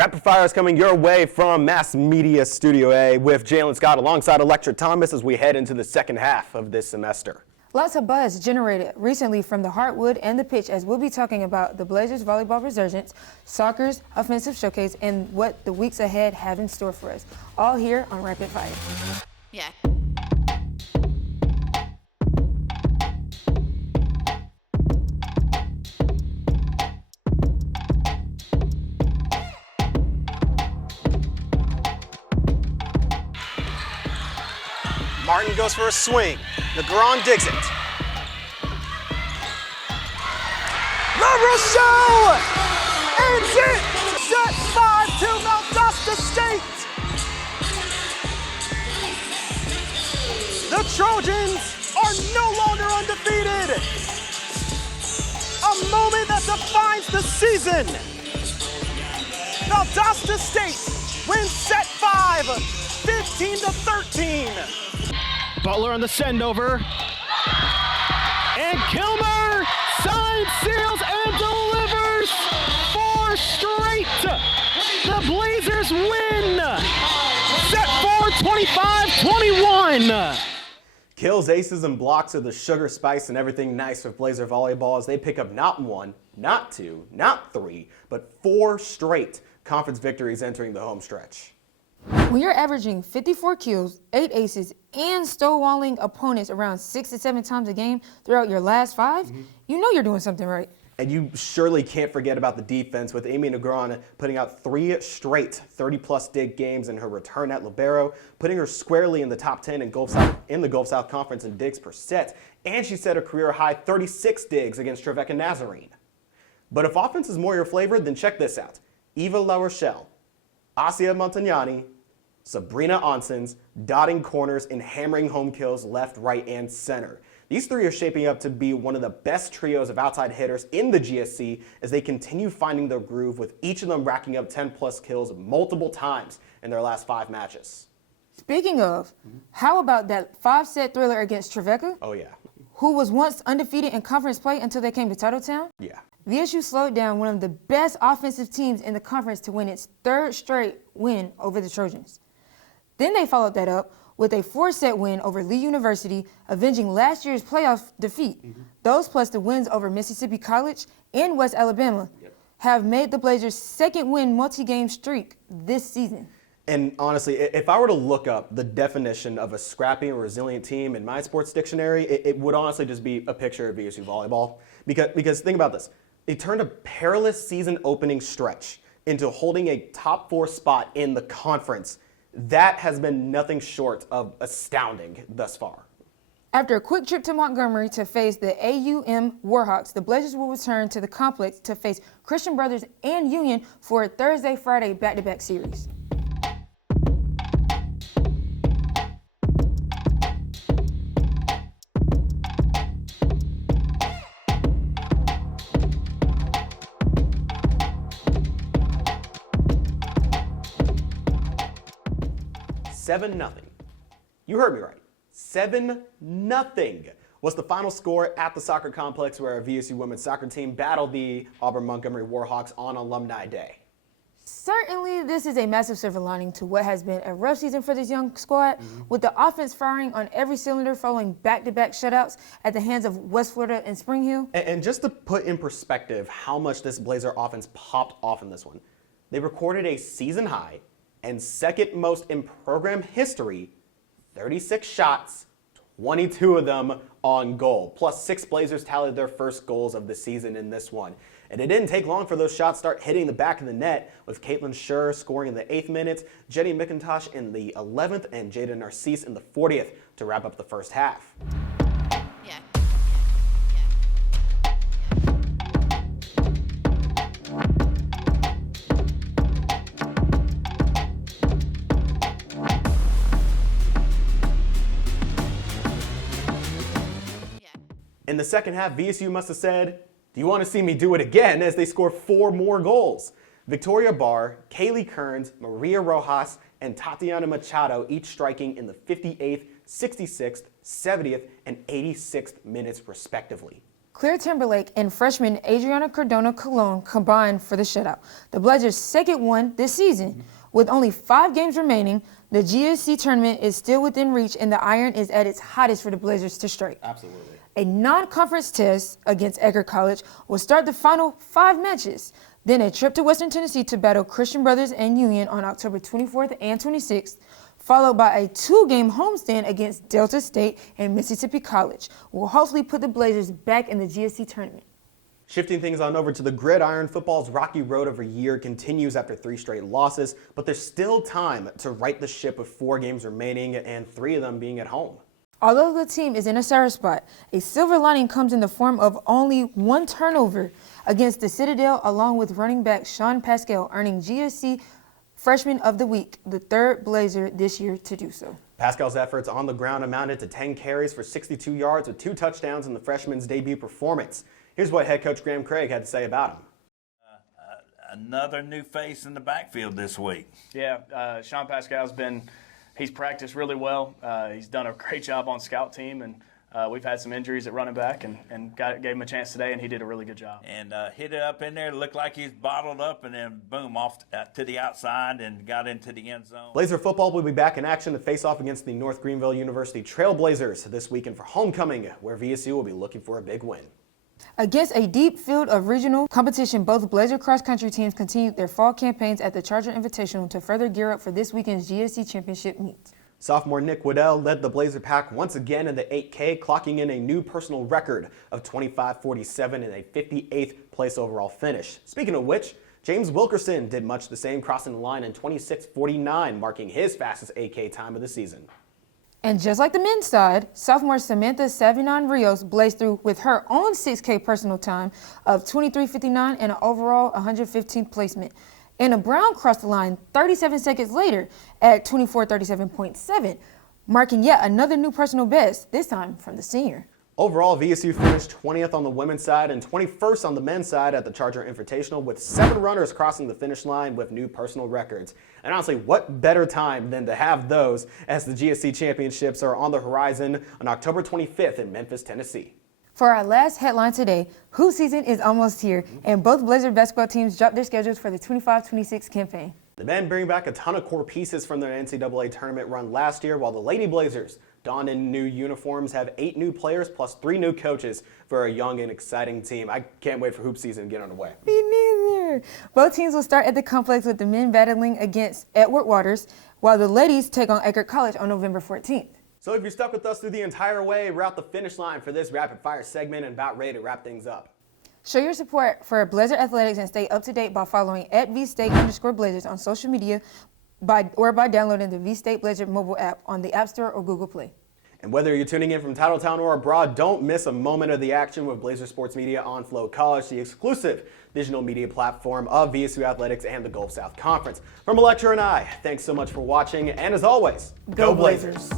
Rapid Fire is coming your way from Mass Media Studio A with Jaylan Scott alongside Electra Thomas as we head into the second half of this semester. Lots of buzz generated recently from the hardwood and the pitch as we'll be talking about the Blazers volleyball resurgence, soccer's offensive showcase, and what the weeks ahead have in store for us. All here on Rapid Fire. Yeah. Martin goes for a swing. Negron digs it. La Rochelle ends it! Set 5 to Valdosta State! The Trojans are no longer undefeated! A moment that defines the season! Valdosta State wins set 5, 15-13. Butler on the send-over. And Kilmer signs, seals, and delivers 4 straight. The Blazers win. Set 4, 25-21. Kills, aces, and blocks are the sugar, spice, and everything nice with Blazer volleyball as they pick up not 1, not 2, not 3, but 4 straight conference victories entering the home stretch. When you're averaging 54 kills, 8 aces, and stonewalling opponents around 6 to 7 times a game throughout your last 5, you know you're doing something right. And you surely can't forget about the defense with Amy Negron putting out 3 straight 30-plus dig games in her return at libero, putting her squarely in the top 10 in the Gulf South Conference in digs per set, and she set a career-high 36 digs against Trevecca Nazarene. But if offense is more your flavor, then check this out. Eva La Rochelle, Asia Montagnani, Sabrina Onsens, dotting corners and hammering home kills left, right, and center. These 3 are shaping up to be one of the best trios of outside hitters in the GSC as they continue finding their groove, with each of them racking up 10-plus kills multiple times in their last 5 matches. Speaking of, how about that 5-set thriller against Trevecca? Oh, yeah. Who was once undefeated in conference play until they came to Titletown? Yeah. VSU slowed down one of the best offensive teams in the conference to win its 3rd straight win over the Trojans. Then they followed that up with a 4-set win over Lee University, avenging last year's playoff defeat. Those plus the wins over Mississippi College and West Alabama have made the Blazers' 2nd win multi-game streak this season. And honestly, if I were to look up the definition of a scrappy and resilient team in my sports dictionary, it would honestly just be a picture of VSU volleyball. Because think about this. They turned a perilous season opening stretch into holding a top 4 spot in the conference. That has been nothing short of astounding thus far. After a quick trip to Montgomery to face the AUM Warhawks, the Blazers will return to the complex to face Christian Brothers and Union for a Thursday-Friday back-to-back series. $7-0. You heard me right. 7-0 was the final score at the soccer complex where our VSU women's soccer team battled the Auburn Montgomery Warhawks on Alumni Day. Certainly, this is a massive silver lining to what has been a rough season for this young squad, with the offense firing on every cylinder following back-to-back shutouts at the hands of West Florida and Spring Hill. And just to put in perspective how much this Blazer offense popped off in this one, they recorded a season high and 2nd most in program history, 36 shots, 22 of them on goal. Plus 6 Blazers tallied their first goals of the season in this one. And it didn't take long for those shots to start hitting the back of the net, with Caitlin Schur scoring in the 8th minute, Jenny McIntosh in the 11th, and Jada Narcisse in the 40th to wrap up the first half. Yeah. In the second half, VSU must have said, "Do you want to see me do it again?" as they score 4 more goals. Victoria Barr, Kaylee Kearns, Maria Rojas, and Tatiana Machado each striking in the 58th, 66th, 70th, and 86th minutes respectively. Claire Timberlake and freshman Adriana Cardona Colon combined for the shutout. The Blazers' second one this season. With only 5 games remaining, the GSC tournament is still within reach and the iron is at its hottest for the Blazers to strike. Absolutely. A non-conference test against Eckerd College will start the final 5 matches. Then a trip to Western Tennessee to battle Christian Brothers and Union on October 24th and 26th, followed by a 2-game homestand against Delta State and Mississippi College, will hopefully put the Blazers back in the GSC tournament. Shifting things on over to the gridiron, football's rocky road of a year continues after 3 straight losses, but there's still time to right the ship with 4 games remaining and 3 of them being at home. Although the team is in a sour spot, a silver lining comes in the form of only 1 turnover against the Citadel, along with running back Sean Pascal earning GSC Freshman of the Week, the 3rd Blazer this year to do so. Pascal's efforts on the ground amounted to 10 carries for 62 yards with 2 touchdowns in the freshman's debut performance. Here's what head coach Graham Craig had to say about him. Another new face in the backfield this week. Yeah, Sean Pascal's he's practiced really well. He's done a great job on scout team, and we've had some injuries at running back and gave him a chance today, and he did a really good job. And hit it up in there, looked like he's bottled up, and then boom, off to the outside and got into the end zone. Blazer football will be back in action to face off against the North Greenville University Trailblazers this weekend for homecoming, where VSU will be looking for a big win. Against a deep field of regional competition, both Blazer cross-country teams continued their fall campaigns at the Charger Invitational to further gear up for this weekend's GSC Championship meet. Sophomore Nick Waddell led the Blazer pack once again in the 8K, clocking in a new personal record of 25:47 and a 58th place overall finish. Speaking of which, James Wilkerson did much the same, crossing the line in 26:49, marking his fastest 8K time of the season. And just like the men's side, sophomore Samantha Savinon Rios blazed through with her own 6K personal time of 23:59 and an overall 115th placement. Anna Brown crossed the line 37 seconds later at 24:37.7, marking yet another new personal best, this time from the senior. Overall, VSU finished 20th on the women's side and 21st on the men's side at the Charger Invitational, with 7 runners crossing the finish line with new personal records. And honestly, what better time than to have those as the GSC Championships are on the horizon on October 25th in Memphis, Tennessee. For our last headline today, hoop season is almost here, and both Blazer basketball teams dropped their schedules for the 25-26 campaign. The men bring back a ton of core pieces from their NCAA tournament run last year, while the Lady Blazers, donned in new uniforms, have 8 new players plus 3 new coaches for a young and exciting team. I can't wait for hoop season to get underway. Me neither. Both teams will start at the complex with the men battling against Edward Waters, while the ladies take on Eckerd College on November 14th. So if you're stuck with us through the entire way, we're at the finish line for this rapid fire segment and about ready to wrap things up. Show your support for Blazer Athletics and stay up to date by following @VState_Blazers on social media by downloading the V-State Blazer mobile app on the App Store or Google Play. And whether you're tuning in from Titletown or abroad, don't miss a moment of the action with Blazer Sports Media on Flow College, the exclusive digital media platform of VSU Athletics and the Gulf South Conference. From Electra and I, thanks so much for watching, and as always, Go Blazers!